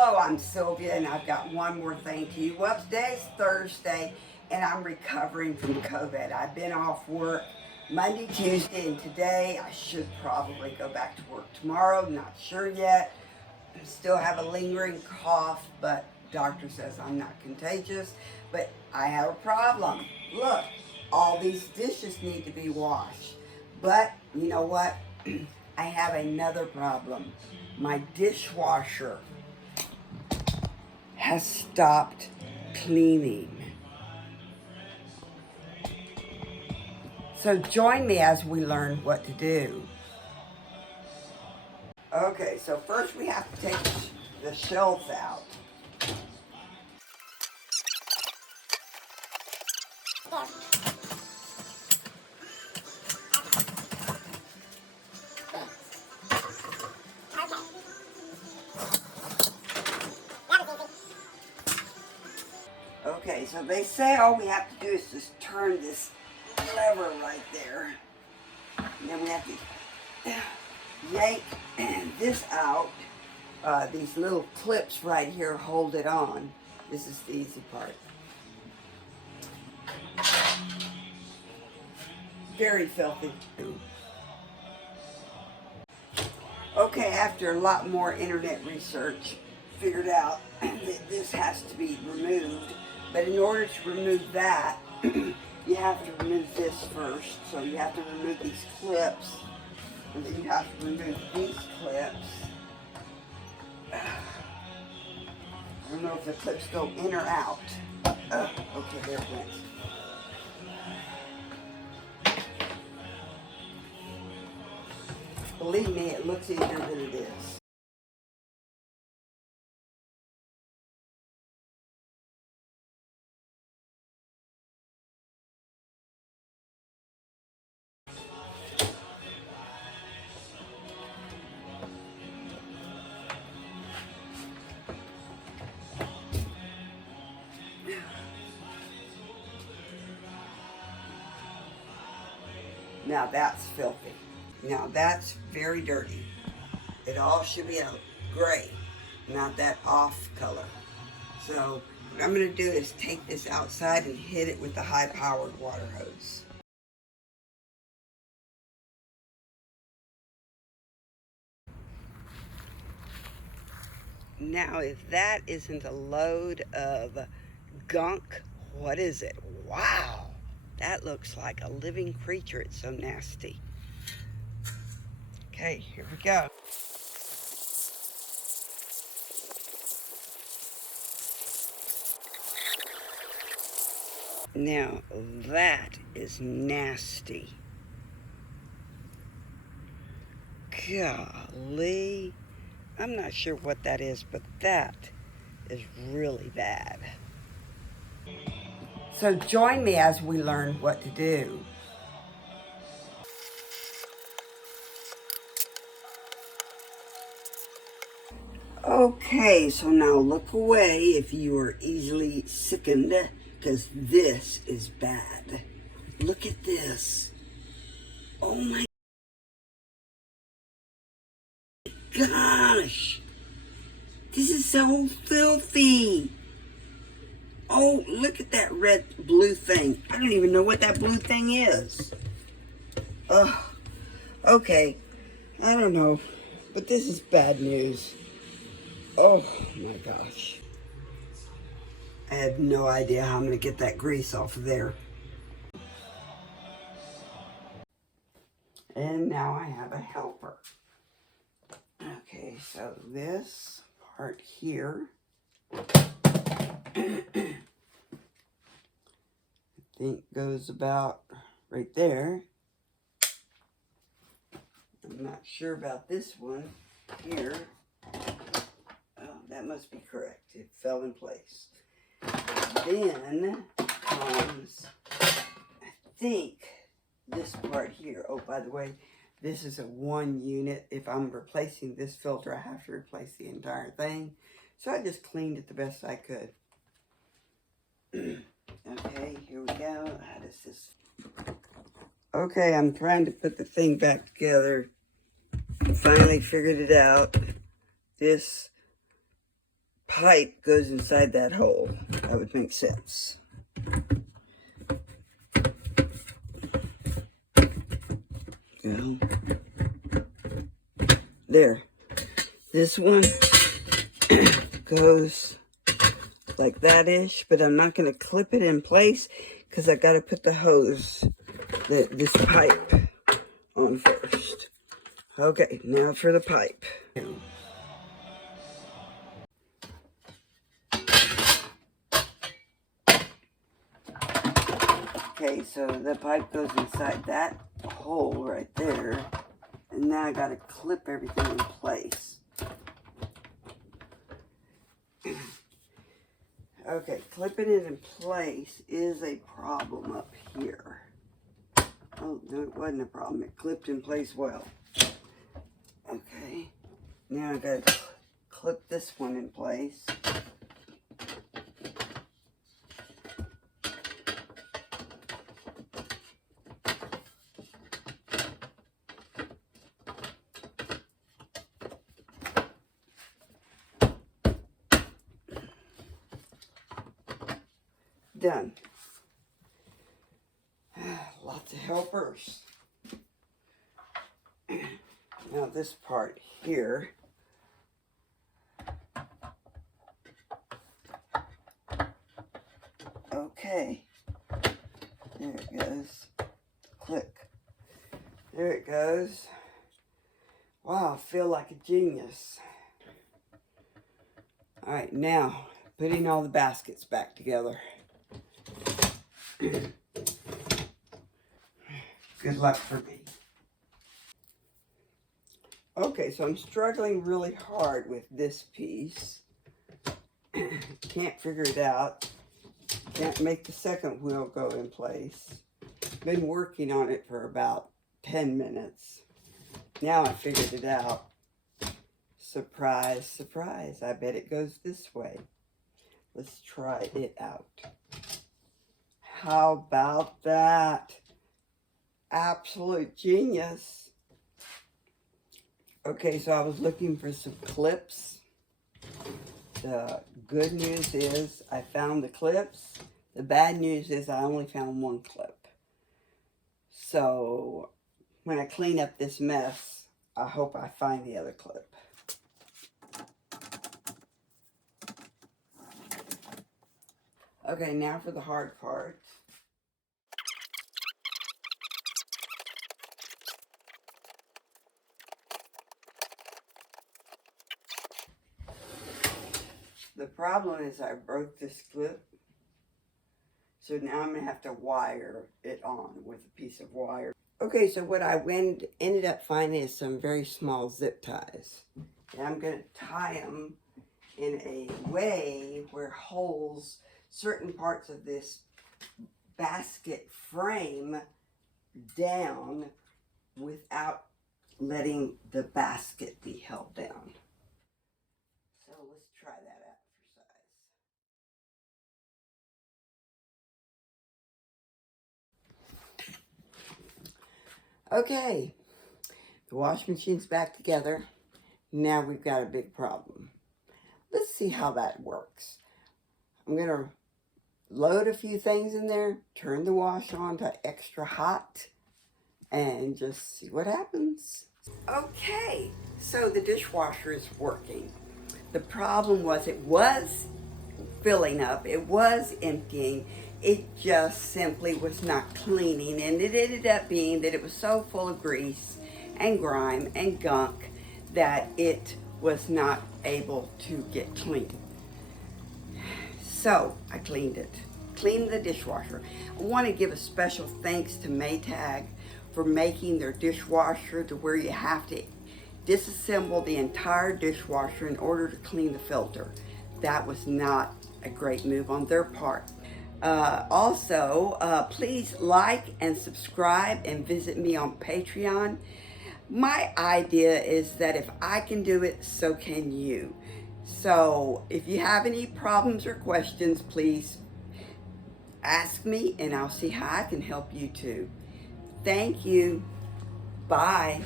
Hello, I'm Sylvia, and I've got one more thing to you. Well, today's Thursday, and I'm recovering from COVID. I've been off work Monday, Tuesday, and today. I should probably go back to work tomorrow. Not sure yet. I still have a lingering cough, but doctor says I'm not contagious. But I have a problem. Look, all these dishes need to be washed. But you know what? I have another problem. My dishwasher has stopped cleaning. So join me as we learn what to do. Okay, so first we have to take the shelves out. Okay, so they say all we have to do is just turn this lever right there. And then we have to yank this out. These little clips right here hold it on. This is the easy part. Very filthy. Okay, after a lot more internet research, figured out that this has to be removed. But in order to remove that, you have to remove this first. So you have to remove these clips, and then you have to remove these clips. I don't know if the clips go in or out. Okay, there it went. Believe me, it looks easier than it is. Now that's filthy. Now that's very dirty. It all should be a gray, not that off color. So what I'm going to do is take this outside and hit it with the high-powered water hose. Now if that isn't a load of gunk, what is it? Wow! That looks like a living creature. It's so nasty. Okay, here we go. Now, that is nasty. Golly. I'm not sure what that is, but that is really bad. So join me as we learn what to do. Okay, so now look away if you are easily sickened, because this is bad. Look at this. Oh my gosh. This is so filthy. Oh, look at that blue thing. I don't even know what that blue thing is. Ugh. Okay. I don't know. But this is bad news. Oh my gosh. I have no idea how I'm going to get that grease off of there. And now I have a helper. Okay, so this part here, I think goes about right there. I'm not sure about this one here. Oh, that must be correct. It fell in place. Then comes, I think, this part here. Oh, by the way, this is a 1 unit. If I'm replacing this filter, I have to replace the entire thing. So I just cleaned it the best I could. Okay, here we go. How does this... Okay, I'm trying to put the thing back together. I finally figured it out. This pipe goes inside that hole. That would make sense. Go. There. This one goes like that-ish, but I'm not going to clip it in place because I got to put the hose, this pipe, on first. Okay, now for the pipe. Okay, so the pipe goes inside that hole right there, and now I got to clip everything in place. Okay, clipping it in place is a problem up here. Oh, no, it wasn't a problem. It clipped in place well. Okay, now I gotta clip this one in place. Done. Lots of helpers. Now this part here. Okay. There it goes. Click. There it goes. Wow, I feel like a genius. All right, now putting all the baskets back together. Good luck for me. Okay, so I'm struggling really hard with this piece. Can't figure it out. Can't make the second wheel go in place. Been working on it for about 10 minutes. Now I figured it out. Surprise, surprise. I bet it goes this way. Let's try it out. How about that? Absolute genius. Okay, so I was looking for some clips. The good news is I found the clips. The bad news is I only found one clip. So when I clean up this mess, I hope I find the other clip. Okay, now for the hard part. The problem is I broke this clip, so now I'm going to have to wire it on with a piece of wire. Okay, so what I ended up finding is some very small zip ties. And I'm going to tie them in a way where holds certain parts of this basket frame down without letting the basket be held down. So let's try that out for size. Okay, the washing machine's back together. Now we've got a big problem. Let's see how that works. I'm going to load a few things in there, turn the wash on to extra hot, and just see what happens. Okay, so the dishwasher is working. The problem was it was filling up, it was emptying, it just simply was not cleaning, and it ended up being that it was so full of grease and grime and gunk that it was not able to get clean. So I cleaned it, cleaned the dishwasher. I want to give a special thanks to Maytag for making their dishwasher to where you have to disassemble the entire dishwasher in order to clean the filter. That was not a great move on their part. Also, please like and subscribe and visit me on Patreon. My idea is that if I can do it, so can you. So if you have any problems or questions, please ask me and I'll see how I can help you too. Thank you. Bye.